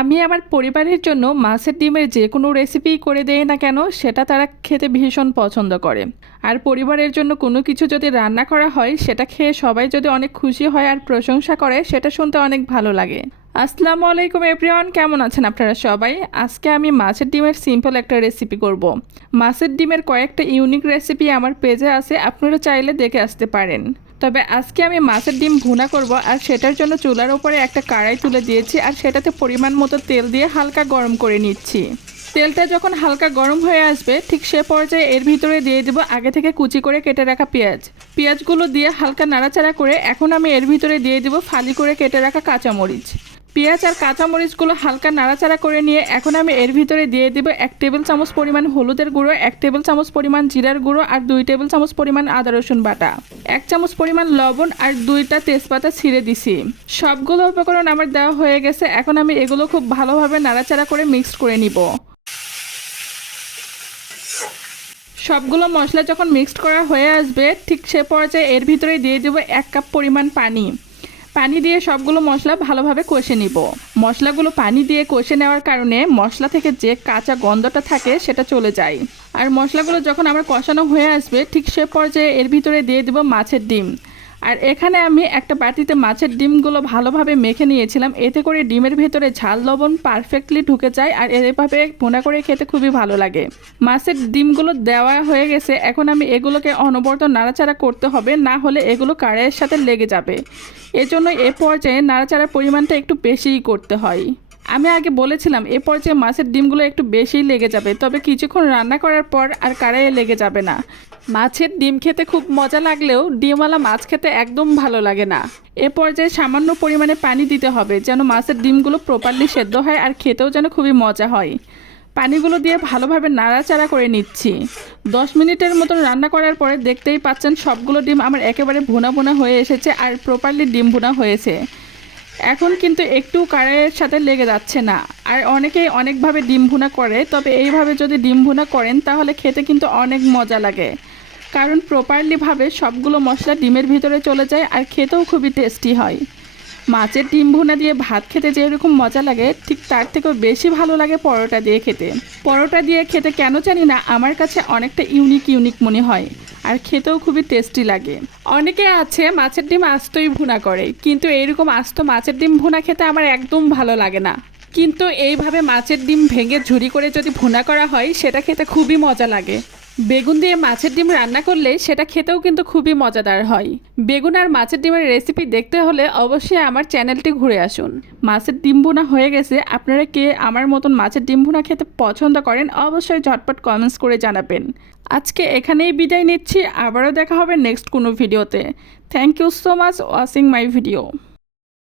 আমি আমার পরিবারের জন্য মাছের ডিমের যে কোনো রেসিপি করে দেই না কেন, সেটা তারা খেতে ভীষণ পছন্দ করে। আর পরিবারের জন্য কোনো কিছু যদি রান্না করা হয়, সেটা খেয়ে সবাই যদি অনেক খুশি হয় আর প্রশংসা করে, সেটা শুনতে অনেক ভালো লাগে। আসসালামু আলাইকুম এভরিওয়ান, কেমন আছেন আপনারা সবাই? আজকে আমি মাছের ডিমের সিম্পল একটা রেসিপি করব। মাছের ডিমের কয়েকটা ইউনিক রেসিপি আমার পেজে আছে, আপনারা চাইলে দেখে আসতে পারেন। তবে আজকে আমি মাছের ডিম ভুনা করব আর সেটার জন্য চুলার উপরে একটা কড়াই তুলে দিয়েছি আর সেটাতে পরিমাণ মতো তেল দিয়ে হালকা গরম করে নিচ্ছি। তেলটা যখন হালকা গরম হয়ে আসবে, ঠিক সে পর্যায়ে এর ভিতরে দিয়ে দেবো আগে থেকে কুচি করে কেটে রাখা পেঁয়াজ। পেঁয়াজগুলো দিয়ে হালকা নাড়াচাড়া করে এখন আমি এর ভিতরে দিয়ে দেবো ফালি করে কেটে রাখা কাঁচামরিচ। পেঁয়াজ আর কাঁচামরিচগুলো হালকা নাড়াচাড়া করে নিয়ে এখন আমি এর ভিতরে দিয়ে দেবো এক টেবিল চামচ পরিমাণ হলুদের গুঁড়ো, এক টেবিল চামচ পরিমাণ জিরার গুঁড়ো আর দুই টেবিল চামচ পরিমাণ আদা রসুন বাটা। এক চামচ পরিমাণ লবণ আর দুইটা তেজপাতা ছিঁড়ে দিছি। সবগুলো উপকরণ আমার দেওয়া হয়ে গেছে, এখন আমি এগুলো খুব ভালোভাবে নাড়াচাড়া করে মিক্সড করে নিব। সবগুলো মশলা যখন মিক্সড করা হয়ে আসবে, ঠিক সে পর্যায়ে এর ভিতরে দিয়ে দেবো এক কাপ পরিমাণ পানি। পানি দিয়ে সবগুলো মশলা ভালোভাবে কষে নিব। মশলাগুলো পানি দিয়ে কষে নেওয়ার কারণে মশলা থেকে যে কাঁচা গন্ধটা থাকে সেটা চলে যায়। আর মশলাগুলো যখন আমার কষানো হয়ে আসবে, ঠিক সে পর্যায়ে এর ভিতরে দিয়ে দেবো মাছের ডিম। আর এখানে আমি একটা বাটিতে মাছের ডিমগুলো ভালোভাবে মেখে নিয়েছিলাম। এতে করে ডিমের ভেতরে ঝাল, লবণ পারফেক্টলি ঢুকে যায় আর এভাবে ভুনা করে খেতে খুবই ভালো লাগে। মাছের ডিমগুলো দেওয়া হয়ে গেছে। এখন আমি এগুলোকে অনবরত নাড়াচাড়া করতে হবে। না হলে এগুলো কাড়াইয়ের সাথে লেগে যাবে। এজন্য এ পর্যায়ে নাড়াচাড়ার পরিমাণটা একটু বেশিই করতে হয়। আমি আগে বলেছিলাম, এ পর্যায়ে মাছের ডিমগুলো একটু বেশিই লেগে যাবে। তবে কিছুক্ষণ রান্না করার পর আর কারাইয়ে লেগে যাবে না। মাছের ডিম খেতে খুব মজা লাগলেও ডিমওয়ালা মাছ খেতে একদম ভালো লাগে না। এ পর্যায়ে সামান্য পরিমাণে পানি দিতে হবে যেন মাছের ডিমগুলো প্রপারলি সেদ্ধ হয় আর খেতেও যেন খুবই মজা হয়। পানিগুলো দিয়ে ভালোভাবে নাড়াচাড়া করে নিচ্ছি। দশ মিনিটের মতন রান্না করার পরে দেখতেই পাচ্ছেন সবগুলো ডিম আমার একেবারে ভুনা ভুনা হয়ে এসেছে আর প্রপারলি ডিম ভুনা হয়েছে। এখন কিন্তু একটু কারের সাথে লেগে যাচ্ছে না। আর অনেকেই অনেকভাবে ডিম ভুনা করে, তবে এইভাবে যদি ডিম ভুনা করেন তাহলে খেতে কিন্তু অনেক মজা লাগে। কারণ প্রপারলিভাবে সবগুলো মশলা ডিমের ভিতরে চলে যায় আর খেতেও খুবই টেস্টি হয়। মাছের ডিম ভুনা দিয়ে ভাত খেতে যেরকম মজা লাগে, ঠিক তার থেকেও বেশি ভালো লাগে পরোটা দিয়ে খেতে। পরোটা দিয়ে খেতে কেন জানি না, আমার কাছে অনেকটা ইউনিক ইউনিক মনে হয় আর খেতেও খুবই টেস্টি লাগে। অনেকে আছে মাছের ডিম আস্তই ভুনা করে, কিন্তু এইরকম আস্ত মাছের ডিম ভুনা খেতে আমার একদম ভালো লাগে না। কিন্তু এইভাবে মাছের ডিম ভেঙে ঝুরি করে যদি ভুনা করা হয়, সেটা খেতে খুবই মজা লাগে। বেগুন দিয়ে মাছের ডিম রান্না করলে সেটা খেতেও কিন্তু খুবই মজাদার হয়। বেগুন আর মাছের ডিমের রেসিপি দেখতে হলে অবশ্যই আমার চ্যানেলটি ঘুরে আসুন। মাছের ডিম ভুনা হয়ে গেছে। আপনারা কে আমার মতন মাছের ডিম ভুনা খেতে পছন্দ করেন অবশ্যই ঝটপট কমেন্টস করে জানাবেন। আজকে এখানেই বিদায় নিচ্ছি। আবারও দেখা হবে নেক্সট কোনো ভিডিওতে thank you so much watching my video